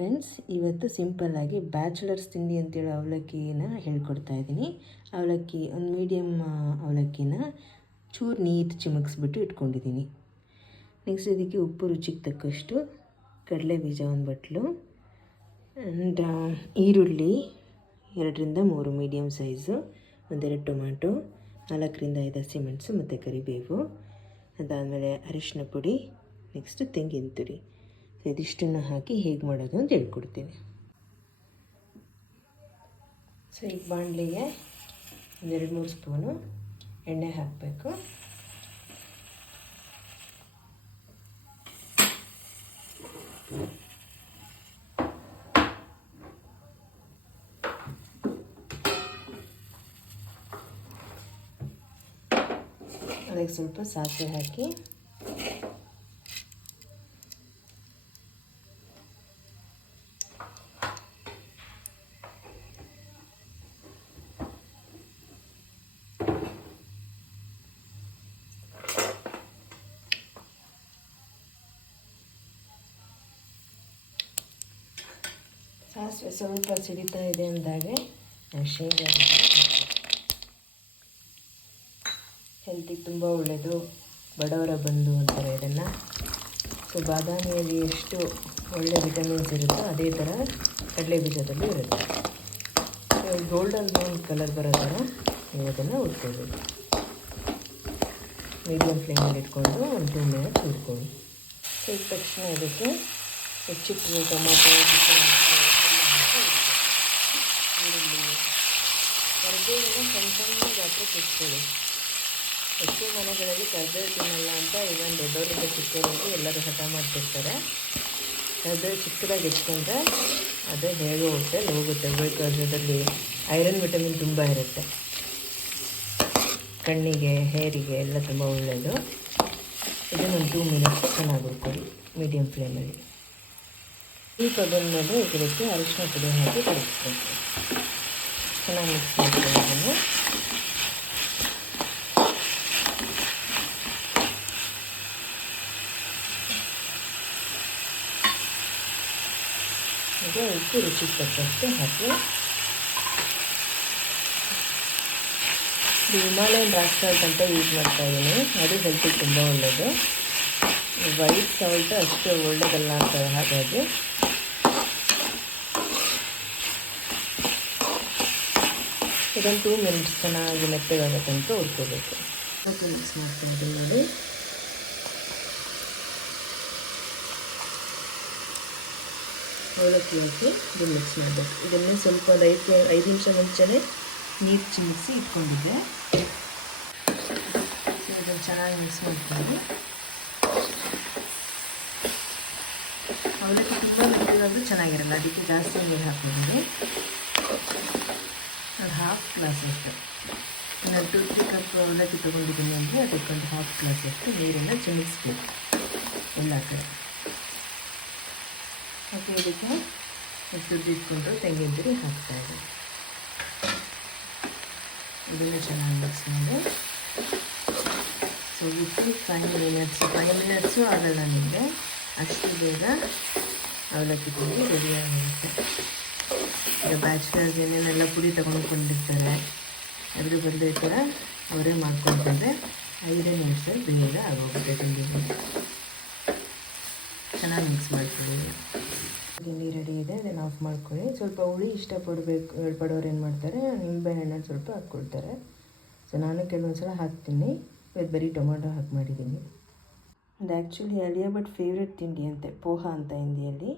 Friends ಇವತ್ತು ಸಿಂಪಲ್ಲಾಗಿ bachelors ತಿಂಡಿ ಅಂತೇಳಿ ಅವಲಕ್ಕಿನ ಹೇಳ್ಕೊಡ್ತಾ ಇದ್ದೀನಿ. ಅವಲಕ್ಕಿ, ಒಂದು ಮೀಡಿಯಮ್ ಅವಲಕ್ಕಿನ ಚೂರು ನೀರು ಚಿಮಕ್ಸ್ಬಿಟ್ಟು ಇಟ್ಕೊಂಡಿದ್ದೀನಿ. ನೆಕ್ಸ್ಟ್ ಇದಕ್ಕೆ ಉಪ್ಪು ರುಚಿಗೆ ತಕ್ಕಷ್ಟು ಕಡಲೆ ಬೀಜ ಒಂದು ಬಟ್ಲು ಆ್ಯಂಡ್ ಈರುಳ್ಳಿ, ಎರಡರಿಂದ ಮೂರು ಮೀಡಿಯಮ್ ಸೈಜು ಒಂದೆರಡು ಟೊಮ್ಯಾಟೊ, ನಾಲ್ಕರಿಂದ ಐದು ಹಸಿಮೆಣಸು ಮತ್ತು ಕರಿಬೇವು, ಅದಾದಮೇಲೆ ಅರಿಶಿನ ಪುಡಿ ನೆಕ್ಸ್ಟ್ ತೆಂಗಿನ ತುರಿ. ಇದಿಷ್ಟನ್ನು ಹಾಕಿ ಹೇಗೆ ಮಾಡೋದು ಅಂತ ಹೇಳ್ಕೊಡ್ತೀನಿ. ಸೊ, ಈಗ ಬಾಣಲಿಗೆ ಒಂದೆರಡು ಮೂರು ಸ್ಪೂನು ಎಣ್ಣೆ ಹಾಕಬೇಕು. ಅದಕ್ಕೆ ಸ್ವಲ್ಪ ಸಾಸಿವೆ ಹಾಕಿ ಸಾಸಿವೆ ಸ್ವಲ್ಪ ಸಿಡಿತಾ ಇದೆ ಅಂದಾಗ ಶೇಂಗಾ ಹೆಲ್ತಿಗೆ ತುಂಬ ಒಳ್ಳೆಯದು ಬಡವರ ಬಂದು ಅಂತಾರೆ ಇದನ್ನು. ಸೊ ಬಾದಾಮಿಯಲ್ಲಿ ಎಷ್ಟು ಒಳ್ಳೆ ವಿಟಮಿನ್ಸ್ ಇರುತ್ತೋ ಅದೇ ಥರ ಕಡಲೆ ಬೀಜದಲ್ಲಿ ಇರುತ್ತೆ. ಗೋಲ್ಡನ್ ಬ್ರೌನ್ ಕಲರ್ ಬರೋ ಥರ ನೀವು ಅದನ್ನು ಉಟ್ಕೋಬೇಕು ಮೀಡಿಯಮ್ ಫ್ಲೇಮಲ್ಲಿ ಇಟ್ಕೊಂಡು ಒಂದು ಟೂ ಮಿನಿಟ್ಸ್ ಹುಡ್ಕೊಳ್ಳಿ ಸೊ ತಕ್ಷಣ ಇದಕ್ಕೆ ಹೆಚ್ಚಿಟ್ಟು ಟೊಮೊಟೊ ಈರುಳ್ಳಿ ಕರಿಬೇವನ್ನ ಸಣ್ಣ ಸಣ್ಣ ಗಾತ್ರ ಇಟ್ಕೊಳ್ಳಿ ಹೆಚ್ಚು ಮನೆಗಳಲ್ಲಿ ಕರ್ಬೇವು ತಿನ್ನಲ್ಲ ಅಂತ ಇವನ್ ದೊಡ್ಡವರಿಂದ ಚಿಕ್ಕವರಿಗೆ ಎಲ್ಲರೂ ಹಠ ಮಾಡ್ತಿರ್ತಾರೆ. ಕರ್ಬೇವು ಚಿಕ್ಕದಾಗಿ ಹೆಚ್ಕೊಂಡ್ರೆ ಅದು ಹೇಗೆ ಹೋಗುತ್ತೆ ಹೋಗುತ್ತೆ ಅದರಲ್ಲಿ ಐರನ್ ವಿಟಮಿನ್ ತುಂಬ ಇರುತ್ತೆ. ಕಣ್ಣಿಗೆ, ಹೇರಿಗೆ ಎಲ್ಲ ತುಂಬ ಒಳ್ಳೆಯದು ಇದನ್ನು ಟೂ ಮಿನಿಟ್ಸ್ ಚೆನ್ನಾಗಿ ಹುರ್ಕೊಳ್ಳಿ ಮೀಡಿಯಮ್ ಫ್ಲೇಮಲ್ಲಿ ಸ್ವಲ್ಪ ಬಂದಮೇಲೆ ಇದಕ್ಕೆ ಅರಿಶಿನ ಪುಡಿ ಹಾಕಿ ಕಲಿಸ್ಬೇಕು ಚೆನ್ನಾಗಿ ಮಿಕ್ಸ್ ಮಾಡ್ಕೊಳ್ಳಿ ಈಗ ಉಪ್ಪು ರುಚಿಗೆ ತಕ್ಕಷ್ಟು ಹಾಕಿ. ಇದು ಹಿಮಾಲಯನ್ ರಾಕ್ ಸಾಲ್ಟ್ ಅಂತ ಯೂಸ್ ಮಾಡ್ತಾ ಇದ್ದೀನಿ ಅದು ಹೆಲ್ತಿಗೆ ತುಂಬ ಒಳ್ಳೆಯದು ವೈಟ್ ಸಾಲ್ಟ್ ಅಷ್ಟು ಒಳ್ಳೆಯದಲ್ಲ ಅಂತ ಹಾಗಾಗಿ. ಇದೊಂದು ಟೂ ಮಿನಿಟ್ಸ್ ಚೆನ್ನಾಗಿ ಮೆತ್ತಗಾಗೋ ತನಕ ಹುರ್ಕೋಬೇಕು. ಮಿಕ್ಸ್ ಮಾಡ್ತೀನಿ ಇದ್ದೀನಿ ನೋಡಿ. ಅವಲಕ್ಕಿ ಹಾಕಿ ಇದು ಮಿಕ್ಸ್ ಮಾಡಬೇಕು. ಇದನ್ನು ಸ್ವಲ್ಪ ಒಂದು ಐದು ಐದು ನಿಮಿಷ ಮುಂಚೆನೇ ನೀರು ಚಿಮ್ಮಿಸಿ ಇಟ್ಕೊಂಡಿದ್ದೆ. ಇದನ್ನು ಚೆನ್ನಾಗಿ ಮಿಕ್ಸ್ ಮಾಡ್ಕೊಂಡು. ಅವಲಕ್ಕಿ ತುಂಬ ಮೆತ್ತಗಾದರೂ ಚೆನ್ನಾಗಿರಲ್ಲ, ಅದಕ್ಕೆ ಜಾಸ್ತಿ ನೀರು ಹಾಕ್ಕೊಂಡು ಒಂದು ಹಾಫ್ ಗ್ಲಾಸ್ ಅಷ್ಟು ನಾನು ಟು ತ್ರೀ ಕಪ್ ಅವಲಕ್ಕಿ ತೊಗೊಂಡಿದ್ದೀನಿ ಅಂದರೆ ಅದಕ್ಕೊಂದು ಹಾಫ್ ಗ್ಲಾಸ್ ಅಷ್ಟು ನೀರನ್ನು ಚಿಮಿಸ್ಬೇಕು ಎಲ್ಲ ಕಡೆ. ಮತ್ತು ಇದಕ್ಕೆ ತುರಿದಿಟ್ಕೊಂಡು ತೆಂಗಿನ ತುರಿ ಹಾಕ್ತಾಯಿದೆ ಇದನ್ನು ಚೆನ್ನಾಗಿ ಮಿಕ್ಸ್ ಮಾಡಿ. So within five minutes five minutes ಆಗಲ್ಲ ನಿಮಗೆ. ಅಷ್ಟು ಬೇಗ ಅವಲಕ್ಕಿ ತಿಂಡಿ ರೆಡಿಯಾಗಿರುತ್ತೆ ಈಗ ಬ್ಯಾಚುಲರ್ಸ್ ಏನೇನೆಲ್ಲ ಪುಡಿ ತೊಗೊಂಡ್ಕೊಂಡಿರ್ತಾರೆ ಅದ್ರ ಬಂದು ಈ ಥರ ಅವರೇ ಮಾಡ್ಕೊಳ್ತಾರೆ. ಐದೇ ನಿಮಿಷದಲ್ಲಿ ಬೇಗ ಆಗೋಗುತ್ತೆ ತಿಂಡಿ. ಚೆನ್ನಾಗಿ ಮಿಕ್ಸ್ ಮಾಡ್ಕೊಳ್ಳಿ. ತಿಂಡಿ ರೆಡಿ ಇದೆ, ಅದನ್ನು ಆಫ್ ಮಾಡ್ಕೊಳ್ಳಿ. ಸ್ವಲ್ಪ ಹುಳಿ ಇಷ್ಟಪಡಬೇಕು ಪಡೋರು ಏನು ಮಾಡ್ತಾರೆ, ನಿಂಬೆಹಣ್ಣನ್ನು ಸ್ವಲ್ಪ ಹಾಕ್ಕೊಳ್ತಾರೆ. ಸೊ ನಾನು ಕೆಲವೊಂದು ಸಲ ಹಾಕ್ತೀನಿ. ಇವತ್ತು ಬರೀ ಟೊಮೊಟೊ ಹಾಕಿ ಮಾಡಿದ್ದೀನಿ. ಅದು ಆ್ಯಕ್ಚುಲಿ ಅಳಿಯ ಬಟ್ ಫೇವ್ರೆಟ್ ತಿಂಡಿ ಅಂತೆ, ಪೋಹ ಅಂತ ಹಿಂದಿಯಲ್ಲಿ.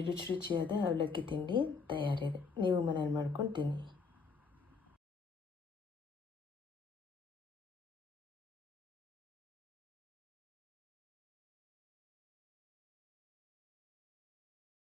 ರುಚಿ ರುಚಿಯಾದ ಅವಲಕ್ಕಿ ತಿಂಡಿ ತಯಾರಿದೆ. ನೀವು ಮನೇಲಿ ಮಾಡ್ಕೊಂಡು ತಿನ್ನಿ.